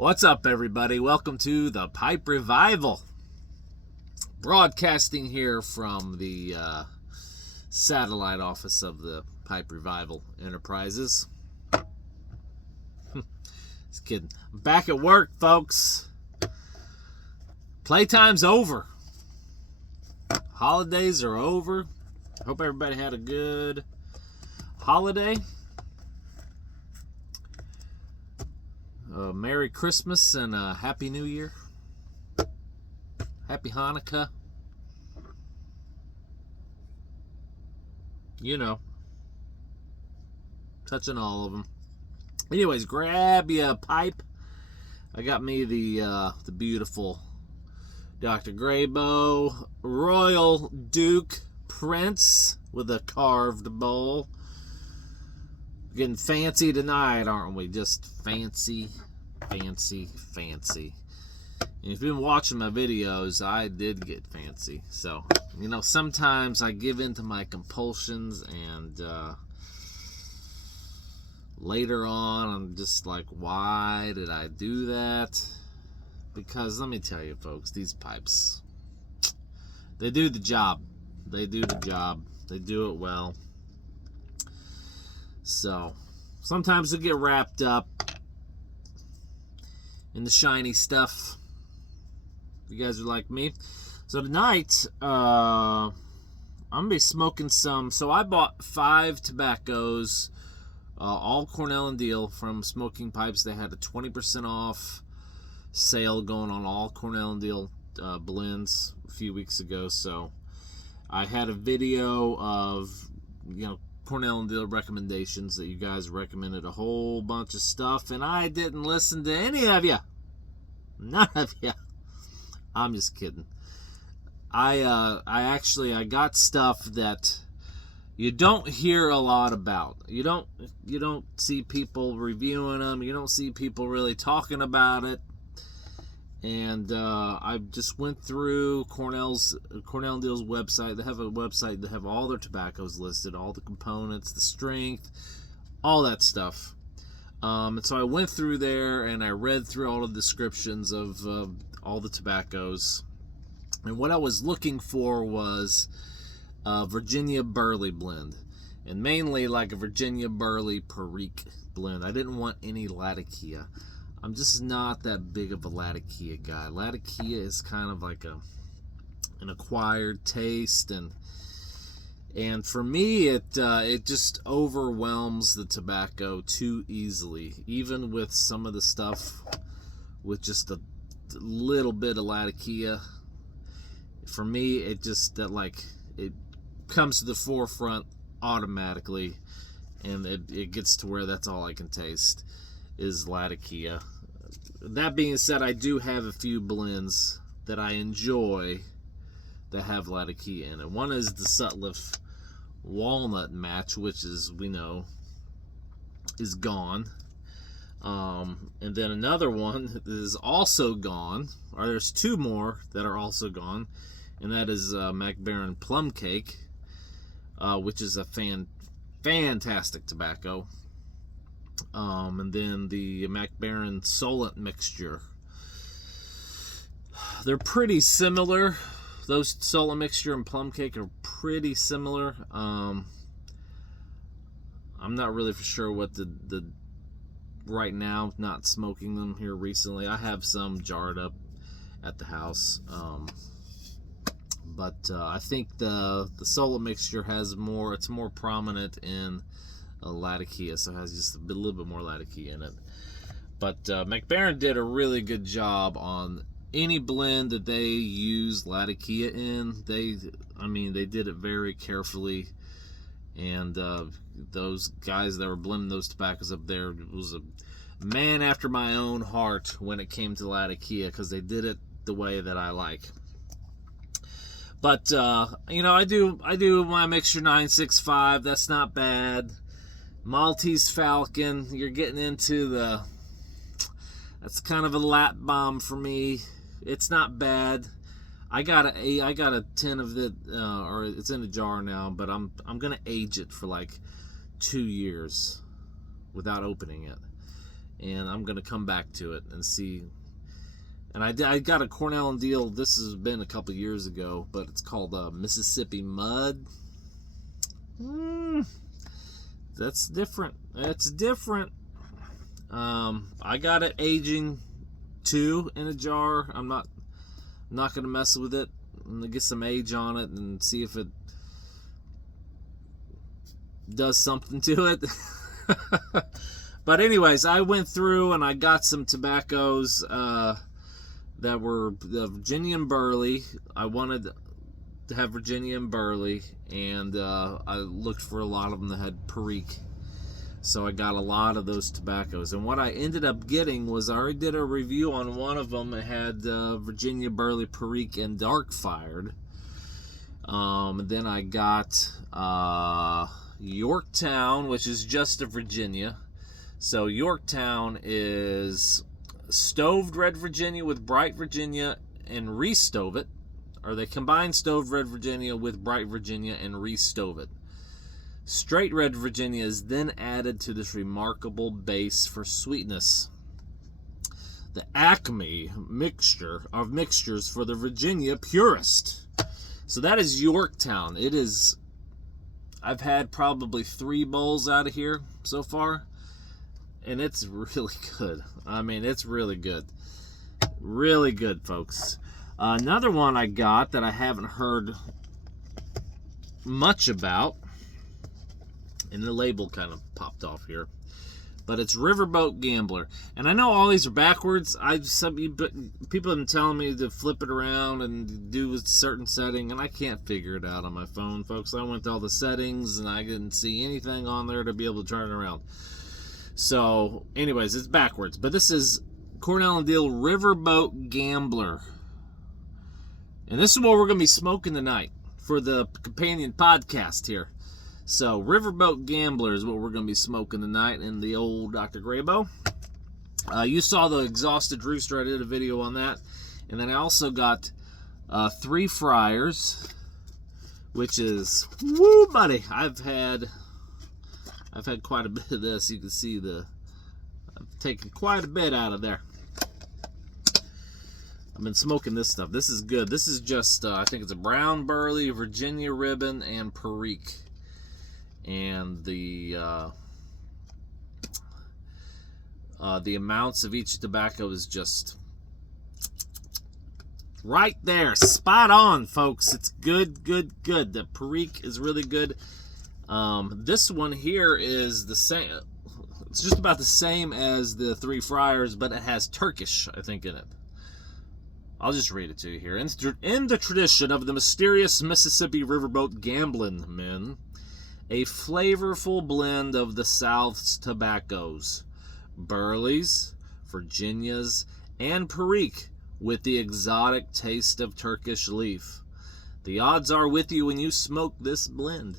What's up, everybody? Welcome to the Pipe Revival. Broadcasting here from the satellite office of the Pipe Revival Enterprises. Just kidding. I'm back at work, folks. Playtime's over. Holidays are over. Hope everybody had a good holiday. Merry Christmas and Happy New Year. Happy Hanukkah. You know, touching all of them. Anyways, grab you a pipe. I got me the beautiful Dr. Graybo Royal Duke Prince with a carved bowl. Getting fancy tonight, aren't we? Just fancy. And if you've been watching my videos, I did get fancy. So, sometimes I give in to my compulsions, and later on, I'm just like, why did I do that? Because let me tell you, folks, these pipes, they do the job. They do it well. So, sometimes they get wrapped up in the shiny stuff. You guys are like me. So tonight, I'm going to be smoking some. So I bought 5 tobaccos, all Cornell and Diehl from Smoking Pipes. They had a 20% off sale going on all Cornell and Diehl blends a few weeks ago. So I had a video of, Cornell and Diehl recommendations that you guys recommended a whole bunch of stuff, and I didn't listen to any of you. None of you. I'm just kidding. I got stuff that you don't hear a lot about. You don't see people reviewing them. You don't see people really talking about it. And I just went through Cornell and Diehl's website. They have a website that have all their tobaccos listed, all the components, the strength, all that stuff. And so I went through there and I read through all the descriptions of all the tobaccos. And what I was looking for was a Virginia Burley blend, and mainly like a Virginia Burley Perique blend. I didn't want any Latakia. I'm just not that big of a Latakia guy. Latakia is kind of like an acquired taste, and for me, it just overwhelms the tobacco too easily. Even with some of the stuff with just a little bit of Latakia, for me, it comes to the forefront automatically, and it gets to where that's all I can taste is Latakia. That being said, I do have a few blends that I enjoy that have Latakia in it. One is the Sutliff Walnut Match, which we know is gone. And then another one is also gone, or there's 2 more that are also gone, and that is Mac Baren Plum Cake, which is a fantastic tobacco. And then the Mac Baren Solent Mixture. They're pretty similar. Those Solent Mixture and Plum Cake are pretty similar. I'm not really for sure what the right now, not smoking them here recently. I have some jarred up at the house. But I think the Solent Mixture has more, it's more prominent in Latakia, so it has just a little bit more Latakia in it. But Mac Baren did a really good job on any blend that they use Latakia in. They did it very carefully, and those guys that were blending those tobaccos up there was a man after my own heart when it came to Latakia, because they did it the way that I like. But I do my Mixture 965. That's not bad. Maltese Falcon, you're getting into that's kind of a lap bomb for me. It's not bad. I got a 10 of it, or it's in a jar now, but I'm gonna age it for like 2 years without opening it. and I'm gonna come back to it and see. And I got a Cornell and Deal. This has been a couple years ago, but it's called Mississippi Mud. That's different. That's different. I got it aging 2 in a jar. I'm not gonna mess with it. I'm gonna get some age on it and see if it does something to it. But anyways, I went through and I got some tobaccos that were the Virginia and Burley. I wanted to have Virginia and Burley, and I looked for a lot of them that had Perique. So I got a lot of those tobaccos. And what I ended up getting was, I already did a review on one of them. It had Virginia, Burley, Perique, and Dark Fired. Then I got Yorktown, which is just a Virginia. So Yorktown is stoved red Virginia with bright Virginia and re-stove it. Or they combine stoved red Virginia with bright Virginia and re-stove it. Straight red Virginia is then added to this remarkable base for sweetness. The Acme mixture of mixtures for the Virginia purist. So that is Yorktown. It is, I've had probably 3 bowls out of here so far, and it's really good. I mean, it's really good. Really good, folks. Another one I got that I haven't heard much about, and the label kind of popped off here, but it's Riverboat Gambler. And I know all these are backwards. People have been telling me to flip it around and do a certain setting, and I can't figure it out on my phone, folks. I went to all the settings, and I didn't see anything on there to be able to turn it around. So, anyways, it's backwards. But this is Cornell and Deal Riverboat Gambler. And this is what we're going to be smoking tonight for the companion podcast here. So, Riverboat Gambler is what we're going to be smoking tonight in the old Dr. Graybo. You saw the Exhausted Rooster. I did a video on that. And then I also got 3 Friars, which is, woo, buddy. I've had quite a bit of this. You can see I've taken quite a bit out of there. I've been smoking this stuff. This is good. This is just, I think it's a brown Burley, Virginia Ribbon, and Perique. And the amounts of each tobacco is just right there. Spot on, folks. It's good, good, good. The Perique is really good. This one here is the same. It's just about the same as the 3 Friars, but it has Turkish, I think, in it. I'll just read it to you here. In the tradition of the mysterious Mississippi Riverboat Gambling Men, a flavorful blend of the South's tobaccos, Burleys, Virginias, and Perique, with the exotic taste of Turkish leaf. The odds are with you when you smoke this blend.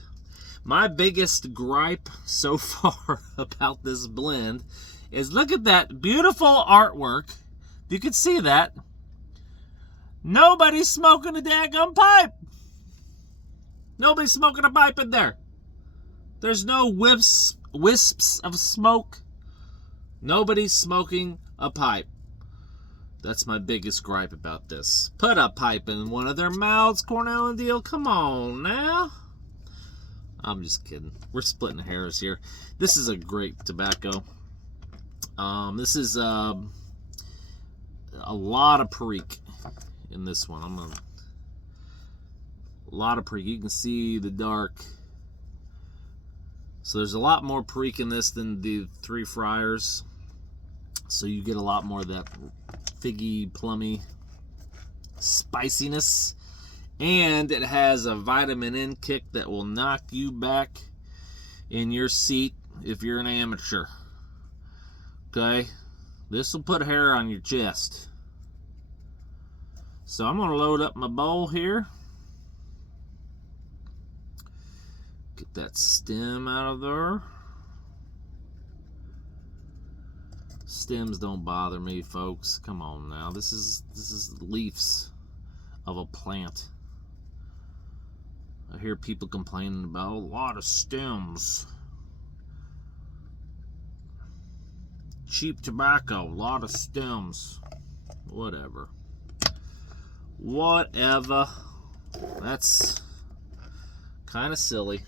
My biggest gripe so far about this blend is, look at that beautiful artwork. You can see that. Nobody's smoking a daggum pipe. Nobody's smoking a pipe in there. There's no wisps of smoke. Nobody's smoking a pipe. That's my biggest gripe about this. Put a pipe in one of their mouths, Cornell and Deal. Come on now. I'm just kidding. We're splitting hairs here. This is a great tobacco. This is a lot of Perique in this one. A lot of Perique. You can see the dark. So there's a lot more Perique in this than the 3 Friars. So you get a lot more of that figgy, plummy spiciness. And it has a vitamin N kick that will knock you back in your seat if you're an amateur. Okay? This will put hair on your chest. So I'm going to load up my bowl here. Get that stem out of there. Stems don't bother me, folks. Come on now. This is leaves of a plant. I hear people complaining about a lot of stems. cheap tobacco, a lot of stems. Whatever. Whatever. That's kind of silly.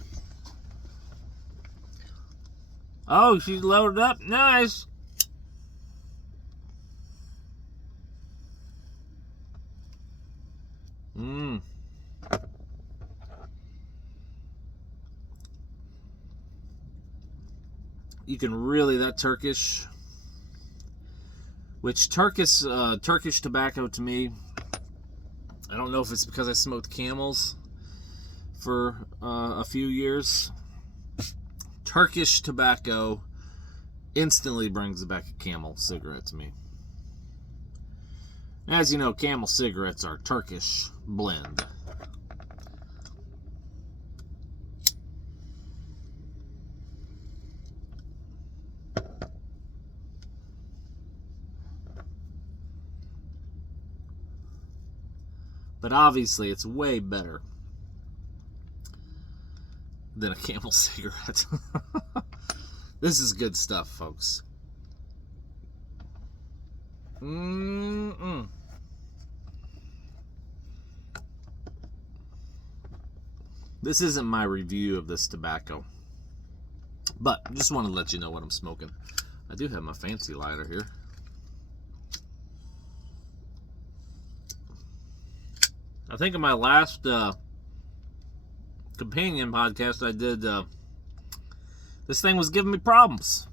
Oh, she's loaded up. Nice. You can really, that Turkish, which Turkish tobacco to me, I don't know if it's because I smoked Camels for a few years. Turkish tobacco instantly brings back a Camel cigarette to me. As you know, Camel cigarettes are Turkish blend. But obviously, it's way better than a Camel cigarette. This is good stuff, folks. This isn't my review of this tobacco, but I just want to let you know what I'm smoking. I do have my fancy lighter here. I think in my last companion podcast I did, this thing was giving me problems.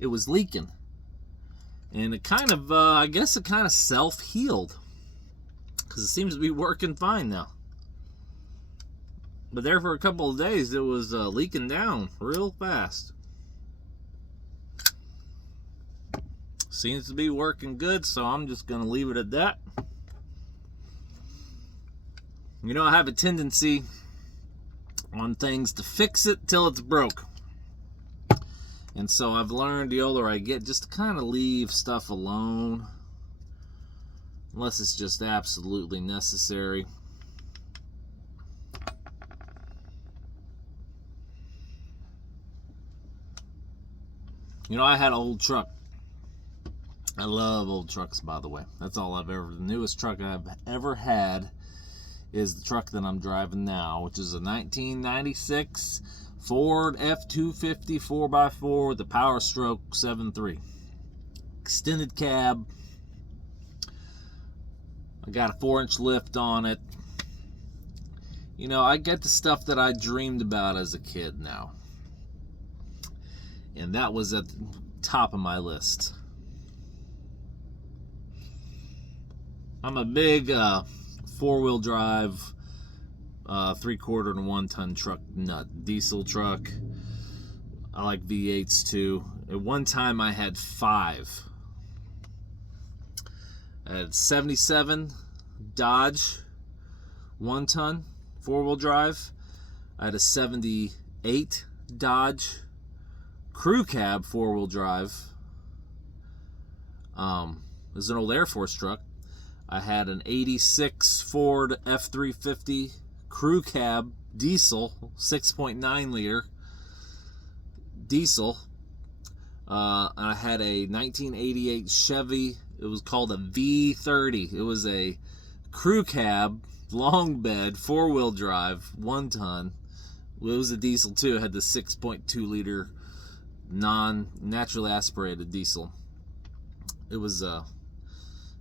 It was leaking. And it kind of, I guess it kind of self-healed. Because it seems to be working fine now. But there for a couple of days, it was leaking down real fast. Seems to be working good, so I'm just going to leave it at that. You know, I have a tendency on things to fix it till it's broke. And so I've learned the older I get just to kind of leave stuff alone. Unless it's just absolutely necessary. You know, I had an old truck. I love old trucks, by the way. That's all I've ever... The newest truck I've ever had is the truck that I'm driving now, which is a 1996 Ford F-250 4x4 with the Power Stroke 7.3. Extended cab. I got a 4-inch lift on it. You know, I get the stuff that I dreamed about as a kid now. And that was at the top of my list. I'm a big four-wheel drive, 3/4 to 1 ton truck nut. Diesel truck. I like V8s too. At one time I had 5. I had 77 Dodge 1 ton 4-wheel drive. I had a 78 Dodge Crew Cab 4-wheel drive. It was an old Air Force truck. I had an 86 Ford F-350 Crew Cab diesel, 6.9 liter diesel. I had a 1988 Chevy. It was called a V30. It was a crew cab, long bed, 4-wheel drive, 1 ton. It was a diesel too. It had the 6.2 liter naturally aspirated diesel. It was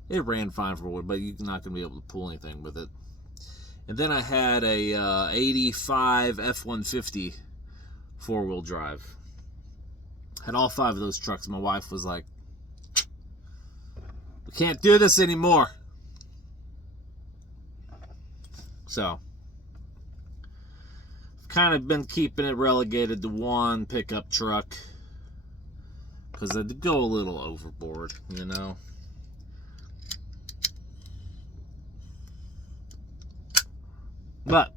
it ran fine for a while, but you're not going to be able to pull anything with it. And then I had a 85 F-150 4-wheel drive. Had all 5 of those trucks. My wife was like, "We can't do this anymore." So, I've kind of been keeping it relegated to 1 pickup truck. Because I'd go a little overboard, you know. But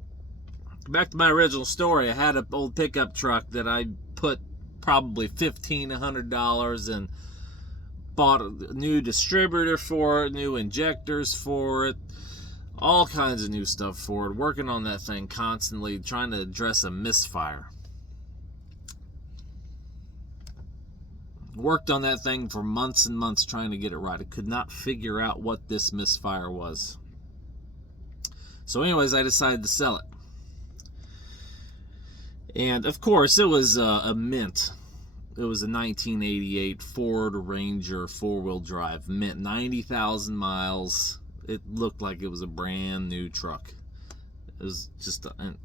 back to my original story. I had an old pickup truck that I put probably $1,500 and bought a new distributor for it, new injectors for it, all kinds of new stuff for it, working on that thing constantly, trying to address a misfire. Worked on that thing for months and months trying to get it right. I could not figure out what this misfire was. So anyways, I decided to sell it. And of course, it was a mint. It was a 1988 Ford Ranger 4-wheel drive mint, 90,000 miles. It looked like it was a brand new truck. It was just I'm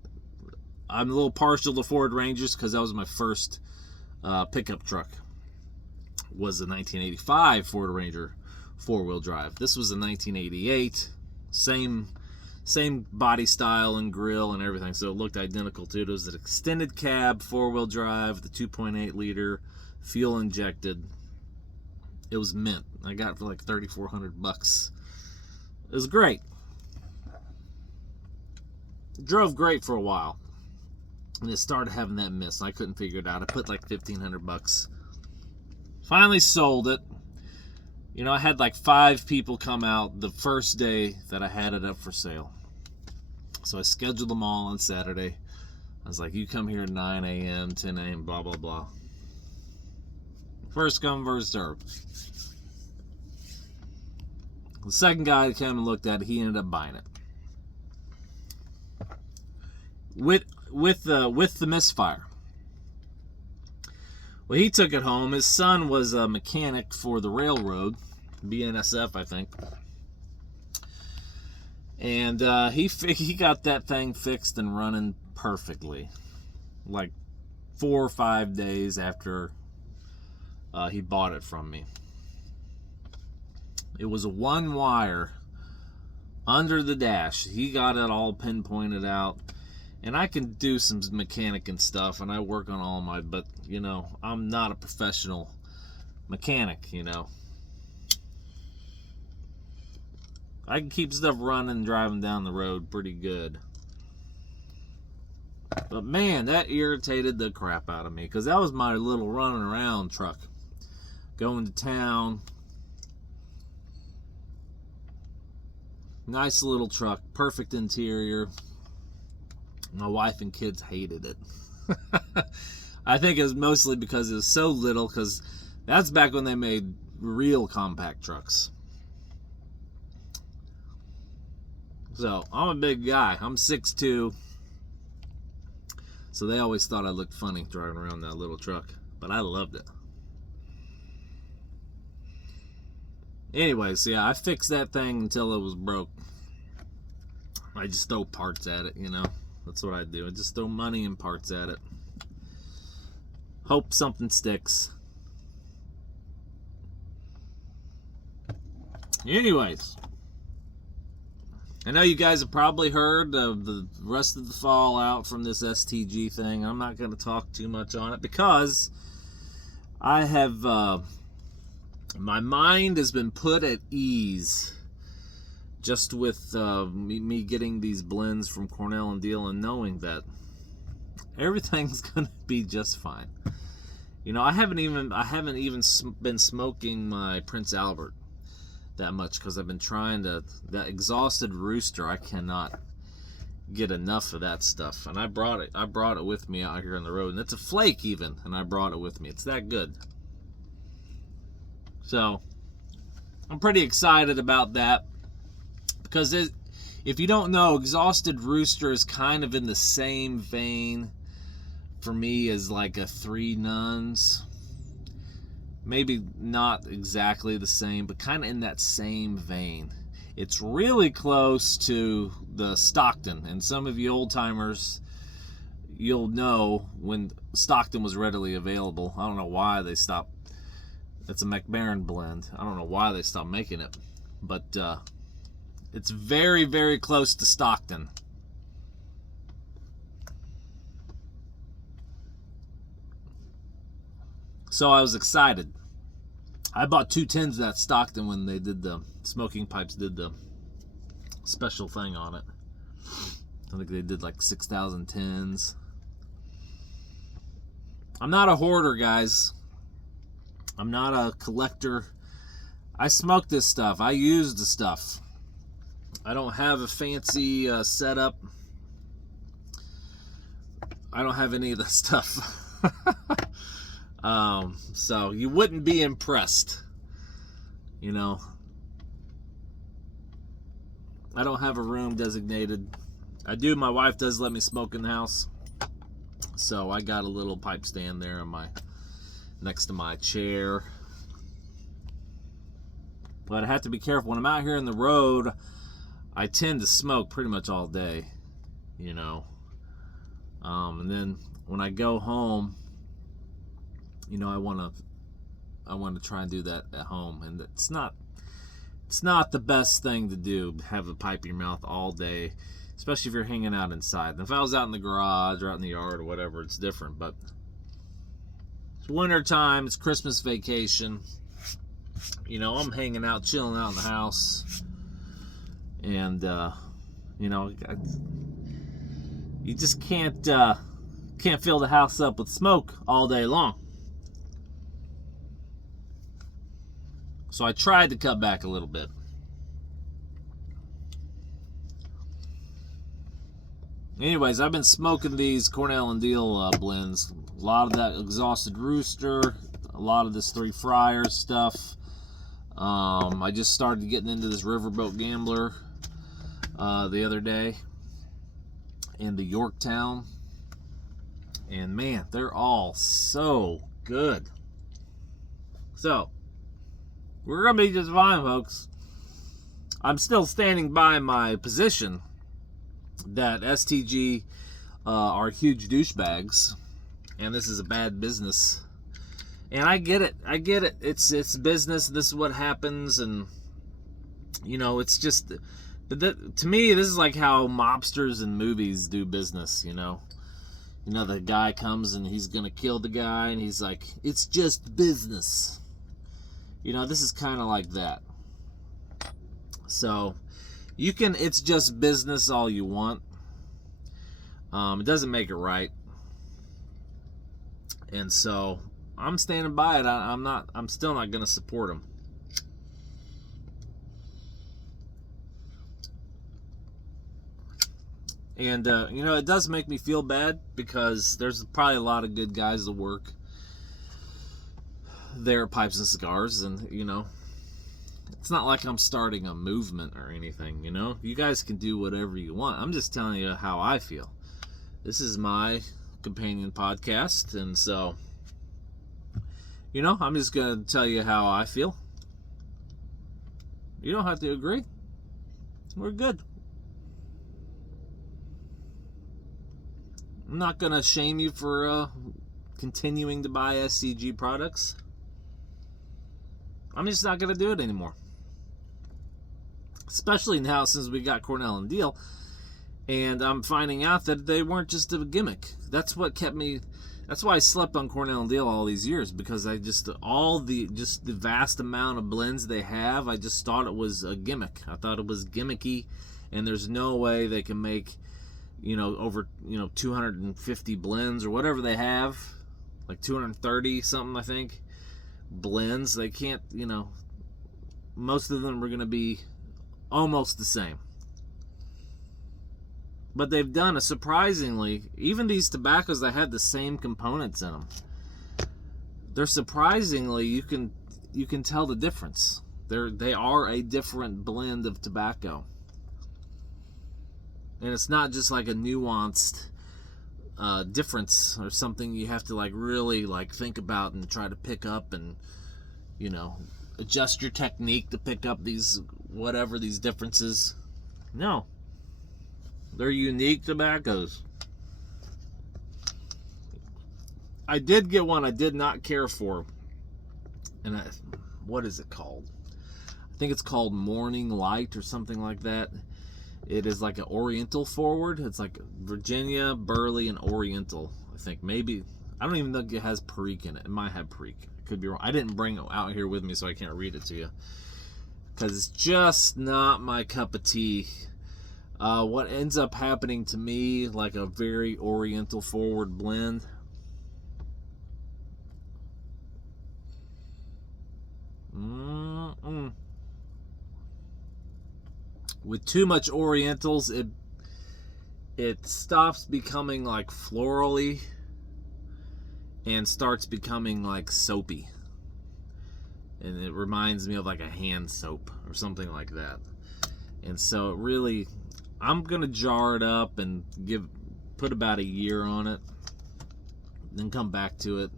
a little partial to Ford Rangers because that was my first pickup truck. Was a 1985 Ford Ranger 4-wheel drive. This was a 1988, same body style and grill and everything, so it looked identical to it. It was an extended cab 4-wheel drive, the 2.8 liter, fuel injected. It was mint. I got it for like $3,400. It was great. It drove great for a while, and it started having that miss. I couldn't figure it out. I put like $1,500. Finally sold it. You know, I had like 5 people come out the first day that I had it up for sale. So I scheduled them all on Saturday. I was like, you come here at 9 a.m., 10 a.m., blah, blah, blah. First come, first served. The second guy that came and looked at it, he ended up buying it. With the misfire. Well, he took it home. His son was a mechanic for the railroad, BNSF, I think. And he got that thing fixed and running perfectly. Like 4 or 5 days after he bought it from me. It was a 1-wire under the dash. He got it all pinpointed out. And I can do some mechanic and stuff, and I work on all my, but, you know, I'm not a professional mechanic, you know. I can keep stuff running, driving down the road pretty good. But man, that irritated the crap out of me, because that was my little running around truck. Going to town. Nice little truck, perfect interior. My wife and kids hated it. I think it was mostly because it was so little, because that's back when they made real compact trucks. So, I'm a big guy. I'm 6'2". So they always thought I looked funny driving around that little truck. But I loved it. Anyways, yeah, I fixed that thing until it was broke. I just throw parts at it, you know. That's what I do. I just throw money and parts at it. Hope something sticks. Anyways, I know you guys have probably heard of the rest of the fallout from this STG thing. I'm not going to talk too much on it because I have my mind has been put at ease just with me getting these blends from Cornell and Deal and knowing that everything's gonna be just fine. You know, I haven't even been smoking my Prince Albert that much because I've been trying to. That Exhausted Rooster, I cannot get enough of that stuff, and I brought it with me out here on the road, and it's a flake even, and I brought it with me. It's that good. So I'm pretty excited about that. Because if you don't know, Exhausted Rooster is kind of in the same vein for me as like a Three Nuns. Maybe not exactly the same, but kind of in that same vein. It's really close to the Stockton. And some of you old timers, you'll know when Stockton was readily available. I don't know why they stopped. It's a McBaron blend. I don't know why they stopped making it. But it's very, very close to Stockton. So I was excited. I bought 2 tins of that Stockton when they did the Smoking Pipes did the special thing on it. I think they did like 6,000 tins. I'm not a hoarder, guys. I'm not a collector. I smoke this stuff. I use the stuff. I don't have a fancy setup. I don't have any of that stuff. So you wouldn't be impressed. You know, I don't have a room designated. I do. My wife does let me smoke in the house. So I got a little pipe stand there on next to my chair. But I have to be careful. When I'm out here in the road, I tend to smoke pretty much all day, you know. And then when I go home, you know, I want to try and do that at home, and it's not the best thing to do, have a pipe in your mouth all day, especially if you're hanging out inside. And if I was out in the garage or out in the yard or whatever, it's different. But it's winter time, it's Christmas vacation. You know, I'm hanging out, chilling out in the house, and you know, you just can't fill the house up with smoke all day long. So I tried to cut back a little bit. Anyways, I've been smoking these Cornell and Diehl blends. A lot of that Exhausted Rooster, a lot of this Three Friars stuff. I just started getting into this Riverboat Gambler the other day, and the Yorktown. And man, they're all so good. So, we're going to be just fine, folks. I'm still standing by my position that STG are huge douchebags, and this is a bad business. And I get it. It's business. This is what happens, and you know, it's just. But to me, this is like how mobsters in movies do business. You know, the guy comes and he's gonna kill the guy, and he's like, "It's just business." You know, this is kind of like that. So, it's just business all you want. It doesn't make it right. And so, I'm standing by it. I'm still not going to support them. And, you know, it does make me feel bad because there's probably a lot of good guys that work there at Pipes and Cigars, and you know, it's not like I'm starting a movement or anything. You know, you guys can do whatever you want. I'm just telling you how I feel. This is my companion podcast, and so, you know, I'm just gonna tell you how I feel. You don't have to agree. We're good. I'm not gonna shame you for continuing to buy STG products. I'm just not going to do it anymore. Especially now since we got Cornell and Diehl. And I'm finding out that they weren't just a gimmick. That's what kept me... That's why I slept on Cornell and Diehl all these years. Because I just... the vast amount of blends they have, I just thought it was a gimmick. I thought it was gimmicky. And there's no way they can make, you know, over, you know, 250 blends or whatever they have. Like 230 something, I think. Blends. They can't, you know, most of them are going to be almost the same. But they've done a surprisingly, even these tobaccos that have the same components in them, they're surprisingly, you can tell the difference. They are a different blend of tobacco. And it's not just like a nuanced difference or something you have to like really like think about and try to pick up and, you know, adjust your technique to pick up these differences. No, they're unique tobaccos. I did get one I did not care for, and what is it called? I think it's called Morning Light or something like that. It is like an Oriental forward. It's like Virginia, Burley, and Oriental. I think maybe, I don't even think it has Perique in it. It might have Perique. It could be wrong. I didn't bring it out here with me, so I can't read it to you. Because it's just not my cup of tea. What ends up happening to me, like a very Oriental forward blend, with too much Orientals, it stops becoming like florally, and starts becoming like soapy. And it reminds me of like a hand soap or something like that. And so it really, I'm going to jar it up and put about a year on it. Then come back to it.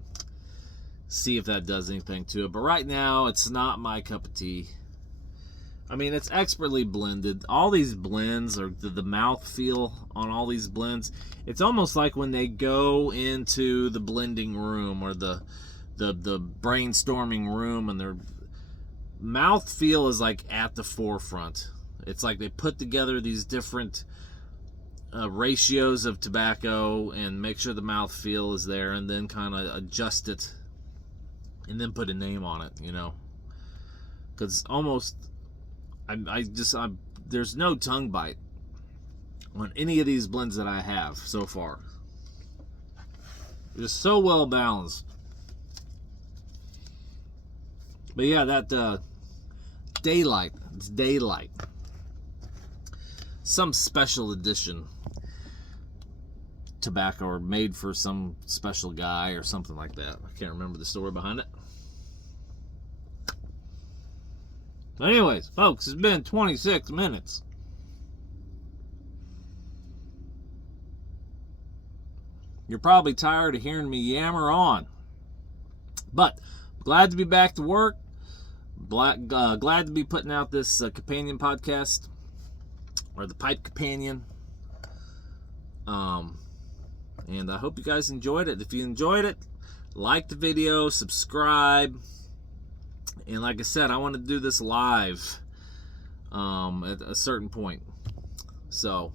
See if that does anything to it. But right now, it's not my cup of tea. I mean, it's expertly blended. All these blends, or the mouth feel on all these blends, it's almost like when they go into the blending room or the brainstorming room, and their mouth feel is like at the forefront. It's like they put together these different ratios of tobacco and make sure the mouth feel is there, and then kind of adjust it and then put a name on it, you know. Because almost, there's no tongue bite on any of these blends that I have so far. Just so well balanced. But yeah, that Daylight, it's Daylight. Some special edition tobacco, or made for some special guy or something like that. I can't remember the story behind it. But anyways, folks, it's been 26 minutes. You're probably tired of hearing me yammer on. But glad to be back to work. Glad to be putting out this companion podcast, or the Pipe Companion. And I hope you guys enjoyed it. If you enjoyed it, like the video, subscribe. And like I said, I want to do this live at a certain point. So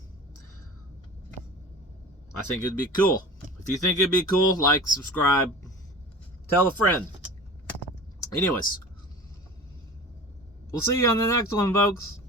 I think it'd be cool. If you think it'd be cool, like, subscribe, tell a friend. Anyways, we'll see you on the next one, folks.